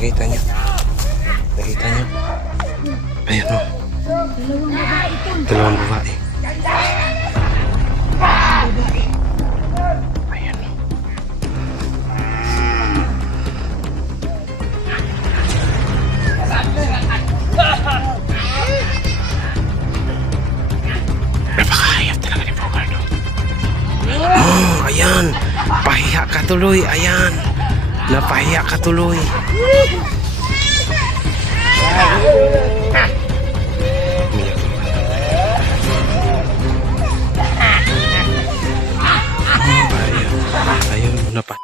Nakita niyo? Nakita niyo? Ayan o. Dalawang babae. Ayan o. Napakahayap talaga ni Bogart. Oh, ayan. Pahiya ka tuloy. Ayan. Napahiya ka tuloy. Ayun na pa.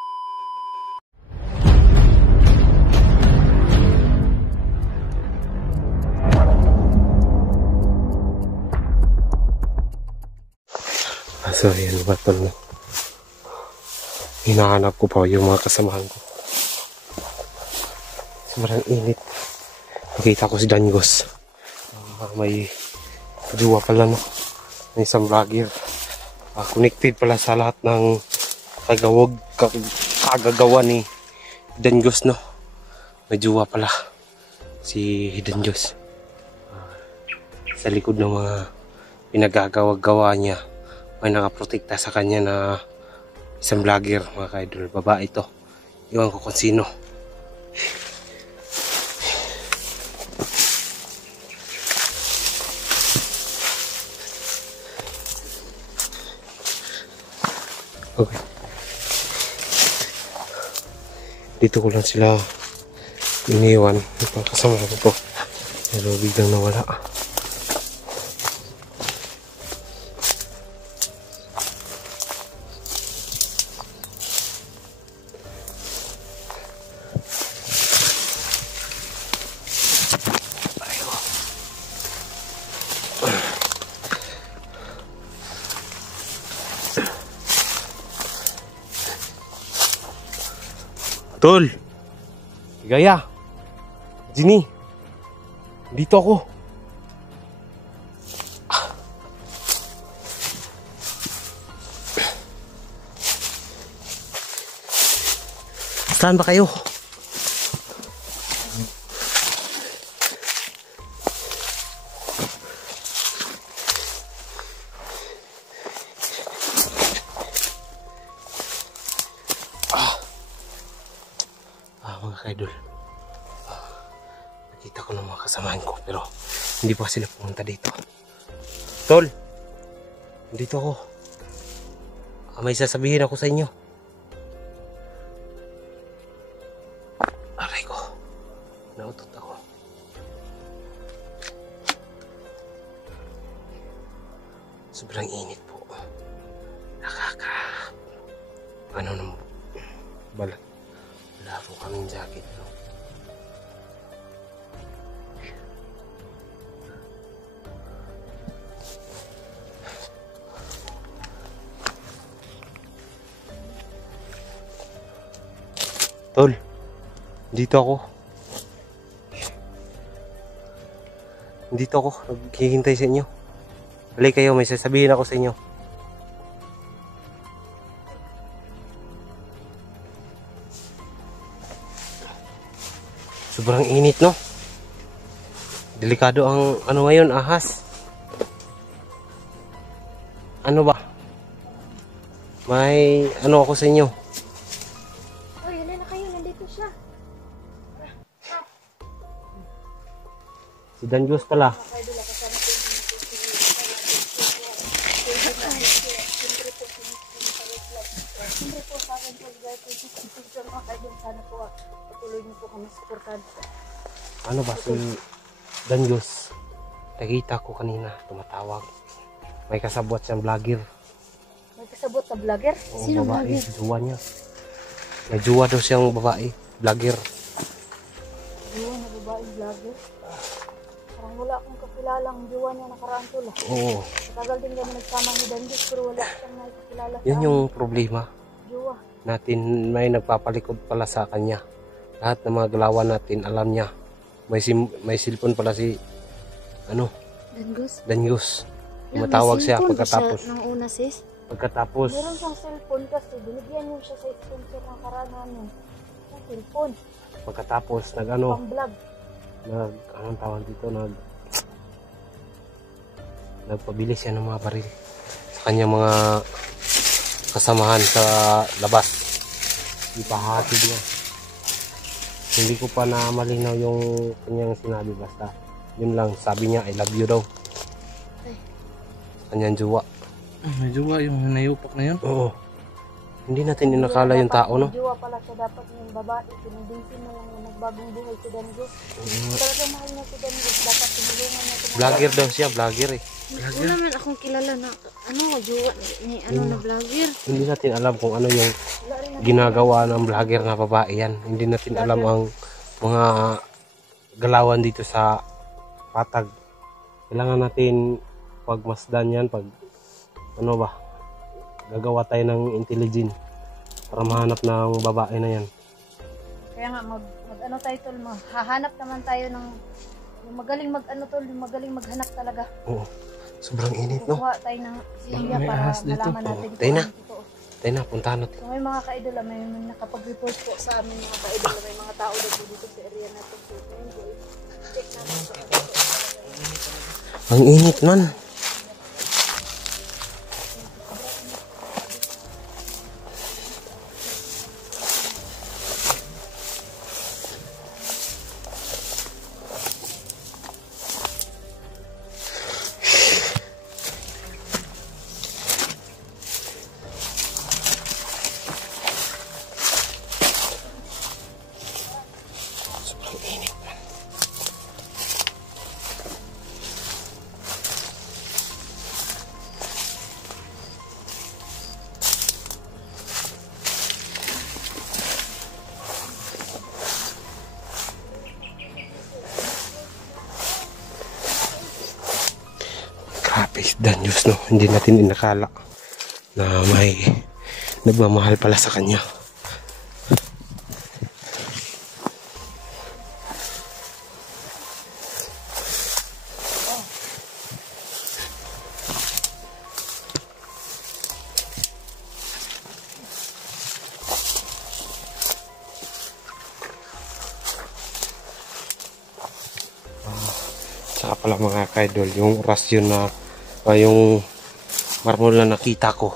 So ayan, batol na. Hinahanap ko pa yung mga kasamahan ko. Sobrang init. Nakita ko si Danyos. May jowa pala, no? May isang vlogger. Connected pala sa lahat ng kagagawa ni Danyos, no? May jowa pala si Danyos. Sa likod ng mga pinagagawa niya, may nakaprotekta sa kanya na isang vlogger, mga ka-idol. Babae ito. Iwan ko kung sino. Okay. Dito ko lang sila iniwan. Kasama ko to. Pero biglang nawala. Tol! Gaya! Ginny! Dito ako! Saan ba kayo? Mga ka-idol, nakita ko ng mga kasamahan ko pero hindi pa sila pumunta dito. Tol, dito ako. May sasabihin ako sa inyo. Aray ko, nautot ako. Sobrang init po. Ano nang balat. Wala po kaming jacket, no? Tol, dito ako. Dito ako, naghihintay sa inyo. Balik kayo, may sasabihin ako sa inyo. Sobrang init, no? Delikado ang ano ngayon, ahas. Ano ba? May ano ako sa inyo. Oh, yun na kayo, nandito siya. Si Danyos pala. Siyempre po sa akin po, guys, sana po patuloy niyo po kami supportan. Ano ba si Danyos? Nakita ko kanina, tumatawag. May kasabot siyang vlogger. May kasabot na vlogger? Oo, Sino babae, vlogger? jowa niya. May jowa daw siyang babae, vlogger. Jowa na babaeng vlogger? Parang wala akong kakilalang jowa niya nakaraan ko lang. Oo. Tagal din kami nagsama ni Danyos pero wala siyang nakikilala sa Yan yung problema jowa. natin. May nagpapalikod pala sa kanya. Lahat ng mga galawan natin alam niya. May cellphone pala si Danyos. Tumatawag siya pagkatapos. Nang una sis? Pagkatapos. Meron siyang cellphone kasi binigyan niyo siya sa sponsor ng karaan namin. Sa cellphone. Pagkatapos nag-ano, Pang-vlog. anong tawag dito, nagpabili siya ng mga baril sa kanyang mga kasamahan sa labas. Ipahatid niya. Hindi ko pa na malinaw yung kanyang sinabi, basta yun lang, sabi niya I love you daw. Kanyang jowa. May jowa yung nayupak na yun? Oo. Hindi natin inakala yung tao, no? Jowa pala siya, dapat yung babae. Pinibinsin na lang na nagbagong buhay si Danjos. Talaga mahal niya si Danjos. Dapat tinulungan niya. Vlogger daw siya, vlogger eh. Wala naman akong kilala na jowa ni na vlogger. Hindi natin alam kung ano yung Wala rin na ginagawa ng vlogger na babae yan. Hindi natin alam ang mga galawan dito sa patag. Kailangan natin pagmasdan yan, ano ba, gagawa tayo ng intelligent para mahanap ng babae na yan. Kaya nga mag-ano tayo tol, hahanap naman tayo ng yung magaling mag-ano tol, yung magaling maghanap talaga. Oo. Sobrang init, no? Kuha tayo ng silya May para ahas dito. malaman natin Tayo na. ang totoo. Tayo na, puntahan natin. So may mga ka-idol, may nakapag-report po sa amin mga ka-idol, may mga tao dito sa area natin. So check natin sa Ang init man. Sobrang init man. Grabe, Danyos, no? Hindi natin inakala na may nagmamahal pala sa kanya. Saka pala mga kaidol, yung orasyon na yung marmol na nakita ko,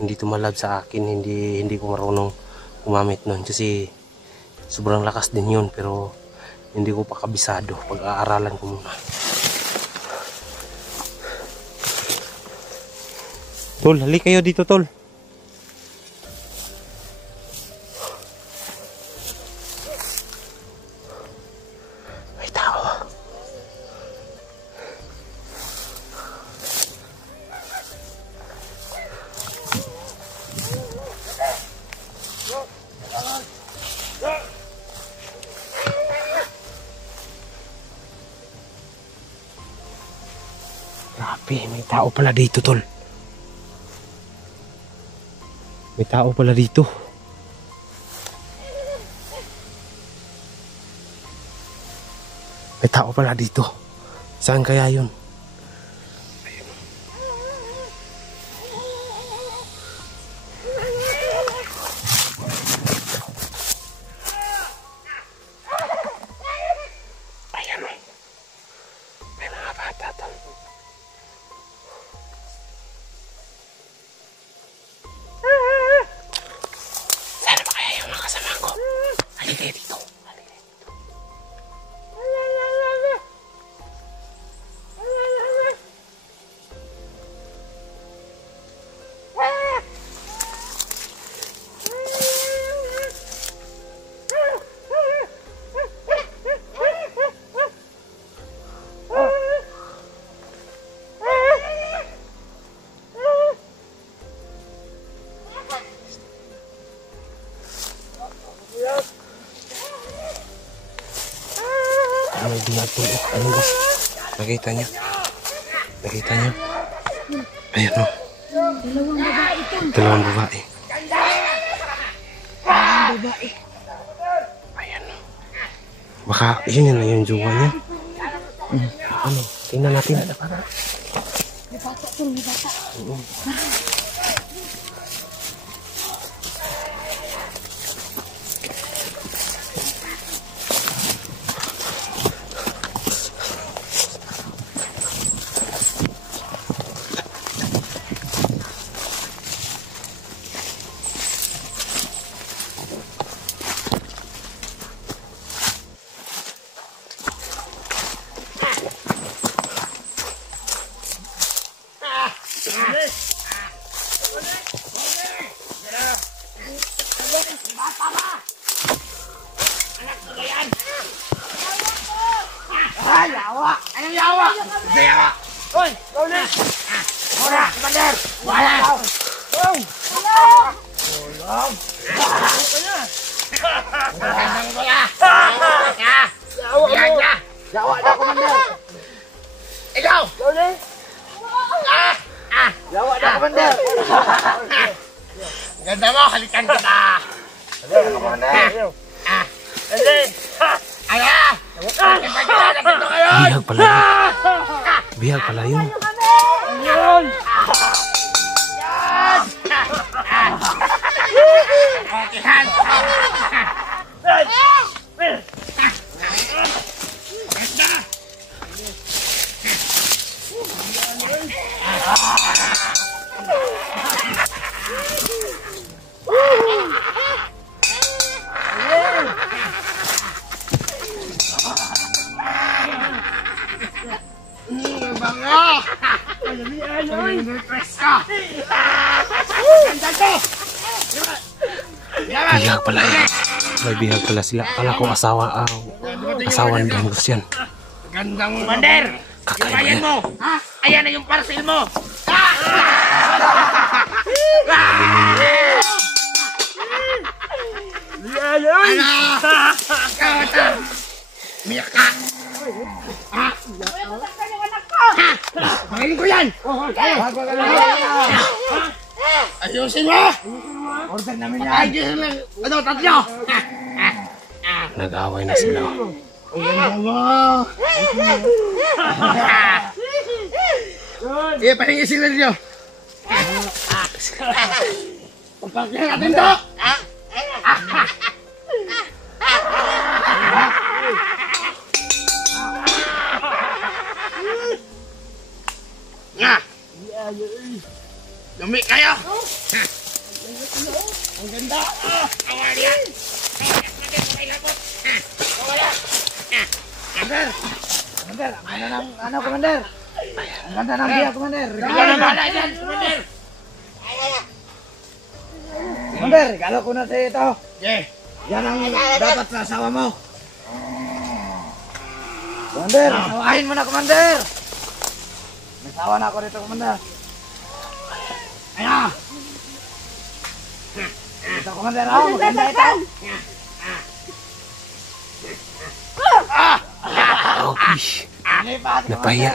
hindi tumalab sa akin, hindi ko marunong gumamit nun kasi sobrang lakas din yun, pero hindi ko pa kabisado. Pag-aaralan ko muna. Tol, halik kayo dito, tol. May tao. Grabe, may tao pala dito, tol. May tao pala dito. May tao pala dito. Saan kaya yun? Ayun. Ayan o. May mga bata, tol. Sana ba kaya yung mga kasama ko? Halika dito. Halika dito. May dinatol. Ano ba? Nakita niyo? Nakita niyo? Ayan o. Dalawang babae ito. Dalawang babae. Dalawang babae. Ayan o. Baka yun na yung jowa niya. Ano? Tingnan natin. May bata ito, may bata. Ganda mo, halikan kita! Bihag pala yun. Bihag pala yun. Bihag pala yun. May bihag pala sila. Akala ko asawa ni Dengos yan. Gandang Commander! Kakaiba Ayan yan. mo! Ha? Ayan na yung parcel mo! Miyak ka! Pangilin ko yan! Ayusin mo! Order namin yan! Ayusin lang! Ano, tatlo! Nag-away na sila. Iya, pahingi sila niyo! Pagpagyan natin to! Nga! Dumi kayo! Ang ganda! Awal yan! Commander! Commander! Ang ganda ng ano, Commander? Ang ganda ng biya, Commander! Ikaw na bala dyan, Commander! Commander, regalo ko na sa'yo ito! Yeah! Yan ang dapat sa asawa mo! Commander, asawahin mo na, Commander! May sawa na ako dito, Commander! Ayan! Ito, Commander, oh! Maganda ito! Okay. Napahiya.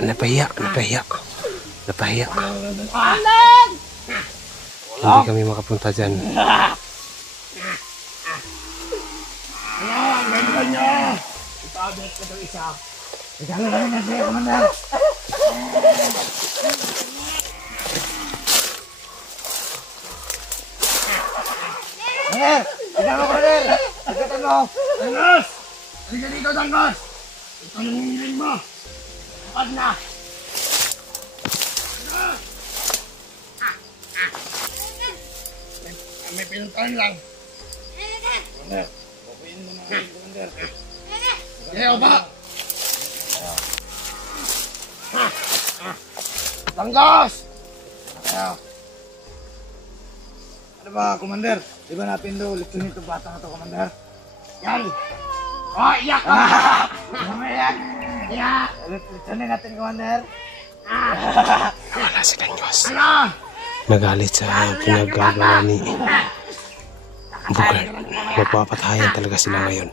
Hindi kami makapunta dyan. Ayan, ganda nyo! Ipabit ko ito isa. Regalo namin na sa'yo, Commander! Commander! Tignan mo, Commander! Tignan mo! Dangos! Halika dito, Dangos! Ito yung hiling mo! Kapag na! May pinuntahan lang. Commander, okay mo na, Commander. Ayaw ba? Dangos! Ayaw. Ano ba, Commander? Di ba natin doon litunin itong bata na ito, Commander? Yan! Oh, iyak ka! Umiyak! Iyak! Litunin natin, Commander. Wala si Dengos. Ano? Nagalit sa pinagagawa ni Bugard. Magpapatayan talaga sila ngayon.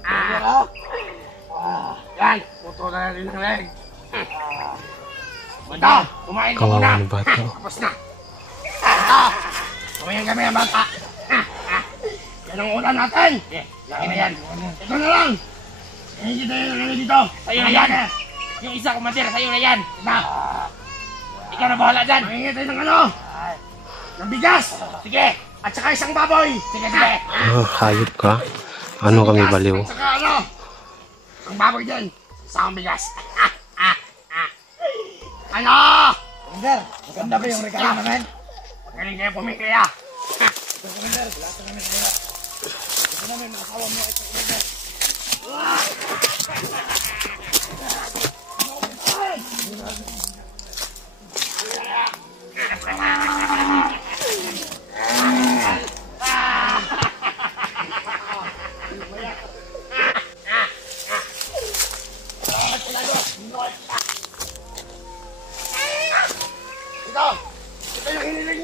Yan! Puto na rin ang leg. Bata! Kumain ka muna! Kawawa ng bata. Tapos na! Bata! Kumain kami ang bata! Yan ang ulan natin! Laki na yan! Ito na lang! Hindi tayo na dito! Sa'yo na yan! Yung isa, Commander, sa'yo na yan! Ito! Ikaw na bahala dyan! Mahingi tayo ng ano! Ng bigas! Sige! At saka isang baboy! Sige, sige! Hayop ka? Ano kami baliw? At saka ano? Ang baboy dyan! Isang bigas! Ano? Commander, maganda ba yung regalo namin? Magaling kayo pumikli ah! Commander, lahat na namin kaya. Ito namin, nakasawa mo ito, Commander.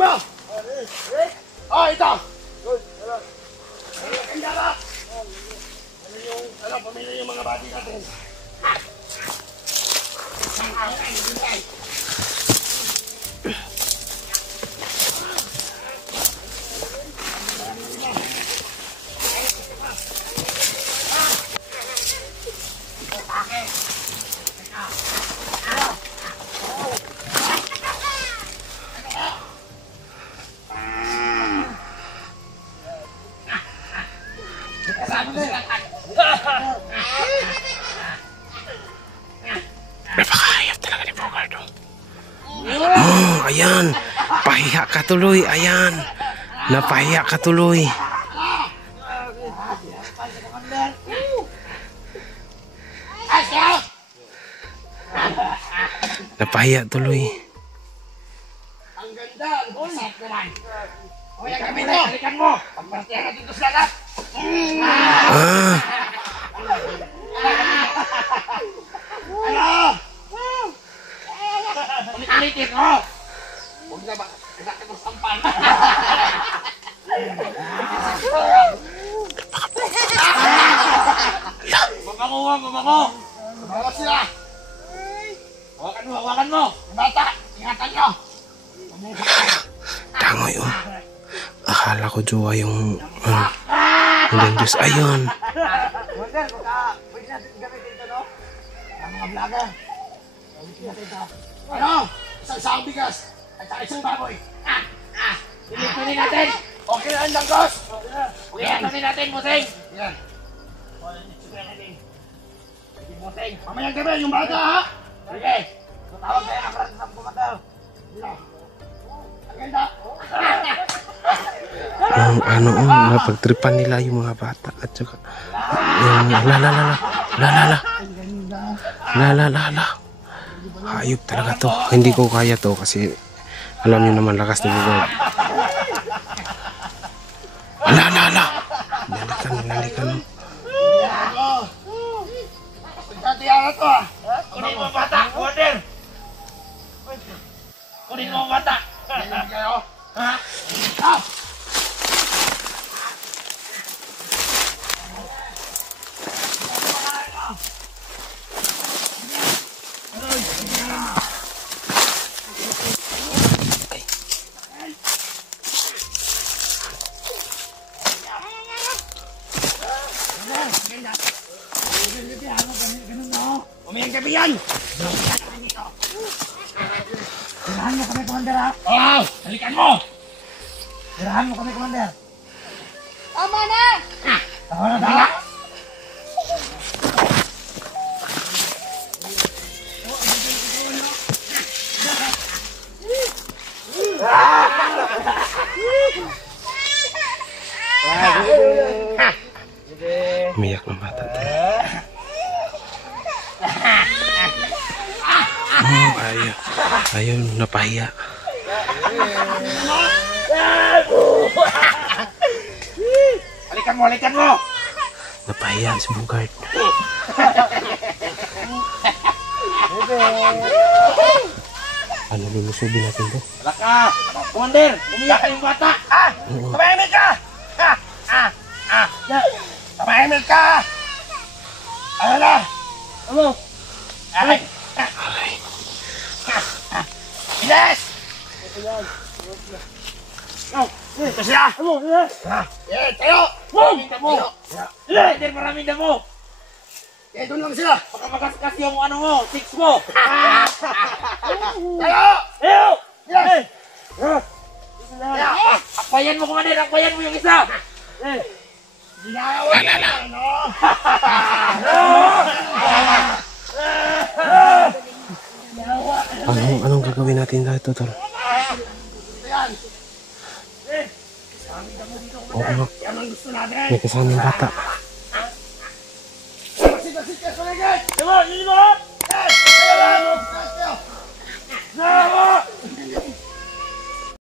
mo! Oh, ito! Kanya ba? Pamilya yung mga bati natin. Napakahayap talaga ni Bogart. Oh, ayan. Pahiya ka tuloy. Ayan. Napahiya ka tuloy. Napahiya tuloy. Ang ganda! Ang sakit naman! O yan kami to! Balikan mo! Pagpartihan natin ito sa lahat! Ah, Ano? Ulit-ulitin mo! Huwag na ba? Kaya mo sampal! Babako! Babako sila! Hawakan mo! Yung bata! Ingatan nyo! tangoy oh. Akala ko jowa yung Hidden Diyos. Ayun. Wonder, baka pwede natin gamitin ito, no? Ang mga vlogger. Gamitin natin ito. Ano? Isang saang bigas at saka isang baboy. Pilipinin natin! Okay na ang langgos! Pilipinin natin, Museng! Yan. Museng, mamayang gabi yung bata, ha? Sige. Tawag kayo ang para sa pumatao. Ang ganda. Yung ano napagtripan nila yung mga bata at saka yung la. Hayop talaga to. Hindi ko kaya to kasi alam niyo naman lakas ni Bogart. Nalikan. Pagkatiyara to, ha? Kunin mo bata, order! Kunin mo bata! Ha? Stop! Umayang gabi yan! Tirahan mo kami, Commander, ha? Oo! Halikan mo! Tirahan mo kami, Commander! Tama na! Tama na! Umiyak ng bata to. Ayaw napahiya. Halikan mo! Napahiya si Bogart. Ano lulusubin natin to? Laka! Commander! Umiyak yung bata! Tumahimik ka! Tumahimik ka! Ano na? Ano? Ay! Bilis! Ito siya! Tayo! Maraming damo! Doon lang sila! Baka magasgas yung ano mo, six mo! Tayo! Akbayan mo, Commander! Akbayan mo yung isa! Anong gagawin natin dito, tol? Oo nga. May kasama yung bata. Diba?